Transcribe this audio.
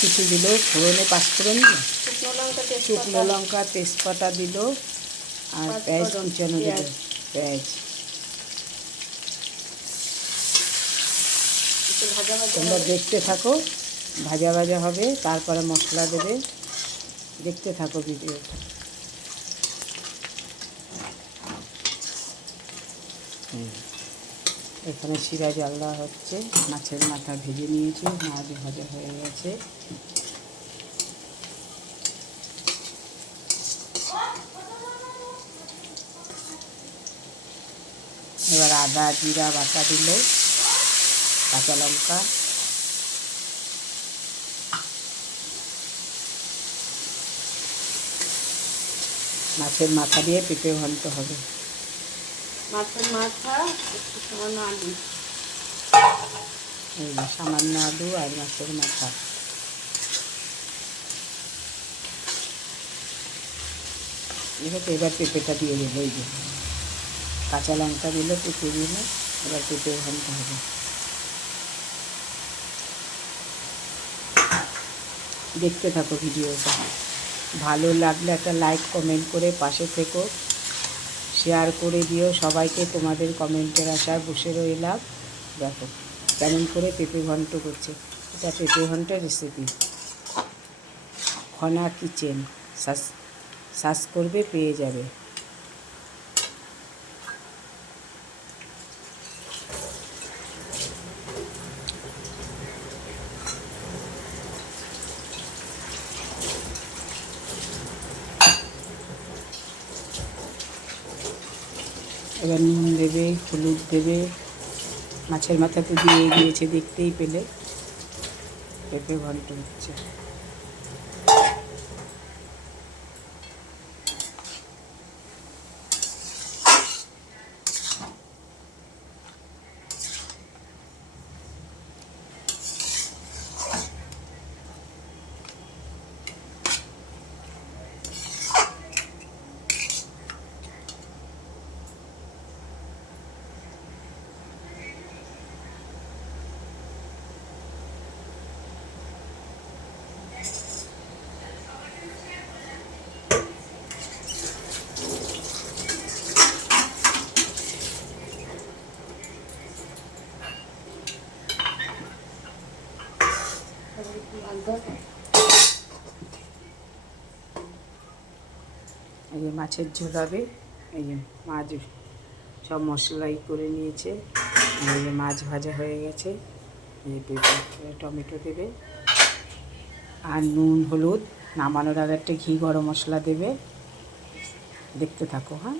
কিছু দিল ফোড়নে পাঁচফোড়ন দিল শুকনো লঙ্কা তেজপাতা। দিল আর পেঁয়াজ কুচানো দিল পেঁয়াজ। তোমরা দেখতে থাকো ভাজা ভাজা হবে তারপরে মশলা দেবে। দেখতে থাকো ভিডিও এখানে শিরা দেওয়া হচ্ছে। মাছের মাথা ভেজে নিয়েছি, মাছ ভাজা হয়ে গেছে। এবার আদা, জিরা, বাটা দিল কাঁচা লঙ্কা। মাছের মাথা দিয়ে পেঁপে ঘন্ট হবে। মাছের মাথা, একটু সামান্য আলু। সামান্য আলু আর মাছের মাথা। এবার এবার পেঁপেটা দিয়ে দেবো, এই যে। কাঁচা লঙ্কা দিলে পেঁপে দিল এবার পেঁপে ঘন্ট হবে। দেখতে থাকো ভিডিওটা। ভালো লাগলে একটা লাইক, কমেন্ট করে পাশে থেকো। শেয়ার করে দিও। সবাইকে তোমাদের কমেন্টের আশায় বসে রইলাম। দেখো, কেমন করে পেঁপে ঘন্ট করছে। এটা পেঁপে ঘন্টের রেসিপি খনা কিচেন সার্চ করবে, পেয়ে যাবে। এবার নুন দেবে, হলুদ দেবে, মাছের মাথা তো দিয়ে গিয়েছে দেখতেই পেলে। পেঁপে ঘন্ট হচ্ছে। এই যে মাছের ঝোল হবে। এই যে মাছ সব মশলাই করে নিয়েছে। এই যে মাছ ভাজা হয়ে গেছে। টমেটো দেবে। আর নুন, হলুদ নামানোর আগে একটা ঘি, গরম মশলা দেবে। দেখতে থাকো হ্যাঁ?